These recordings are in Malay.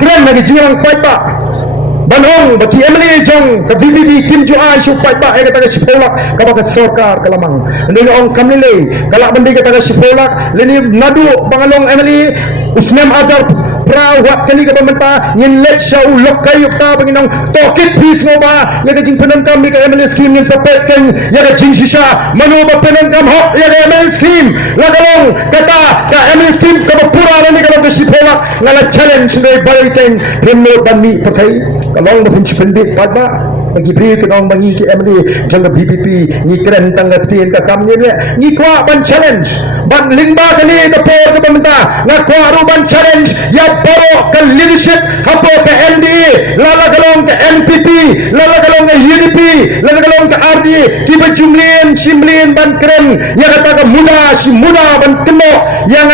keren lagi jingang fight ba banong bagi Emily Jong ke VVD Kim Jo Ai shu fight ba kata ke sipolak ka ba sarkar kalamang ndeng ong kamile kala bandi kata ke sipolak leni nadu bangalong Emily usnem ajar perawat kali ke pemerintah ngin let syau lokai yukta banginong tokit peace mo ba ya ke jing penan kami ke Emily Sim ngin sapetkan ya ke jing shisha manu ba penan kam hok ya ke Emily Sim lagalong kata ka Emily Sim ka pura leni ka ba sipolak ngala challenge dari balikin remote bani pakai kalong ba punci pendik ba bagi beri ke dong bagi ke Emily jangka BPP ni keren tangga tin ka kam ni ni kwa ban challenge ban lingba kali ke por ke pemerintah ngakwa ruban challenge ya baro ke leadership hapo ke NDA lala galong ke NPP lala galong ke UDP lala galong ke RD kiba jumlin simlin ban keren ya kata ke muda si muda ban keno yang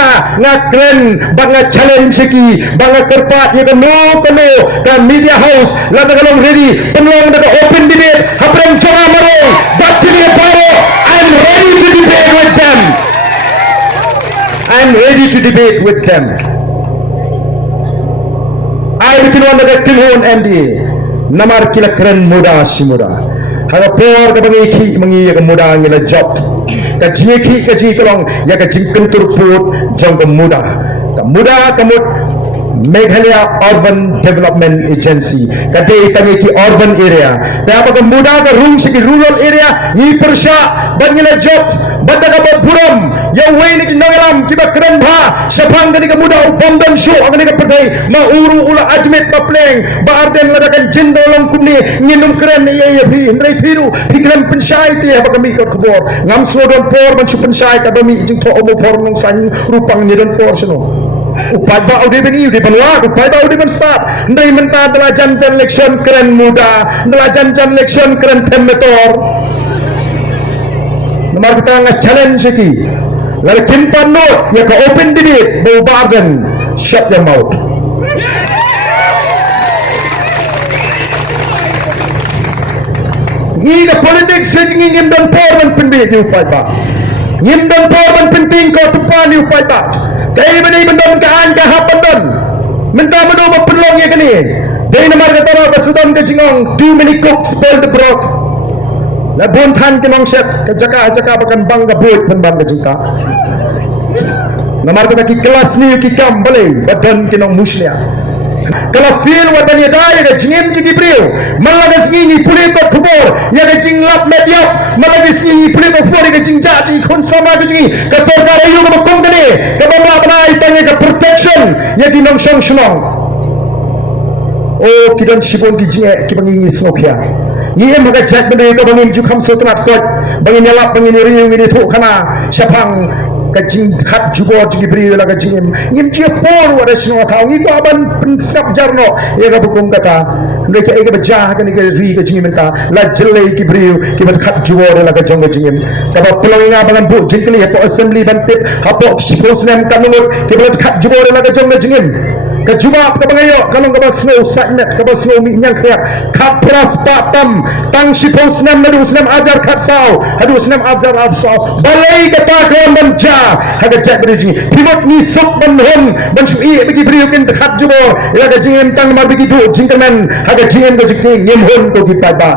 keren ban challenge ki ban kerpat ya ke no keno ke media house lala galong ready penlong ke open debate haprem jonga maro batini baro I'm ready to debate with them. I'm ready to debate with them. I bikin wanda ke tilhon MDA namar kila keren muda si muda haga por ke bangi mengi ke muda ngila job ka jiki ke ji kolong ya ke jingken turput jong ke muda kamut Meghalaya Urban Development Agency kadai kami ki urban area ta apa ke muda ke room segi rural area ni persya bangila job banda ka buram yang way ni kinangalam kiba keren bha sapang kani ka muda upam dan show agani ka patai ma uru ula ajmet papleng ba arden ladakan jendolong kumni nginum keren ye ye bhi hindrai phiru phikran panchayat ye ba kami ka khobor ngam sodon por ban su panchayat ka bami jing tho omo por nong san rupang ni don por sino upai ba udah beni udah banwa upai ba udah bensat ndai menta adalah jan-jan election keren muda adalah jan-jan election keren temperator nomor kita nggak challenge ki lalu kimpan no ya ke open debate bau bargain shut your mouth ni ke politics sejing ngim dan porman penbit di upai ba ngim dan porman penting kau tupan di upai ba kaya bani bendon kaan ka hapandan minta menu berpelong ya kini dari nomor kata apa sedang ke jingong too many cooks spoil the broth la bontan ke nong chef ke jaka bahkan bangga buat penbang ke jingka nomor kata ki kelas ni ki kam balai badan ke nong muslia kalau feel watan ya daya ke jingim jiki priu malaga singi pulih kot kubur ya ke jing lap mediap malaga singi pulih kot kubur ya ke jing jaji kon sama ke jingi ke sarkar ayu ke bakong kene ke bambla benai tanya ke protection ya di nong syong syong oh kidan sibon ki jingi ki bangi snokya ni em maga jat bende ke bangin jukam sotrat kot bangin yalap bangin riu ini thuk kana syapang kajing khat jubor jigi beri la kajing ngim chia por wada sino thau ngi ko aban prinsap jarno ya ga bukum kata mereka ega bejah kan ega ri kajing menta la jelle ki beri ki bat khat jubor la kajong kajing sabab pelonga bangan bu jingkli hapo assembly bantip hapo sposnem kanungut ki bat khat jubor la kajong kajing ke jubab ke bangayo kalong ke basno saknet ke basno mi nyang khyak khat pras patam tang sposnem nadu snem ajar khat sao hadu snem ajar sao balai kata kon banja haga cak beriji pivot ni sok banhon bansu i bagi beriukin dekat jubor ila ga jingem tang mar bagi du jingkemen haga jingem ga jingem hon ko ki pada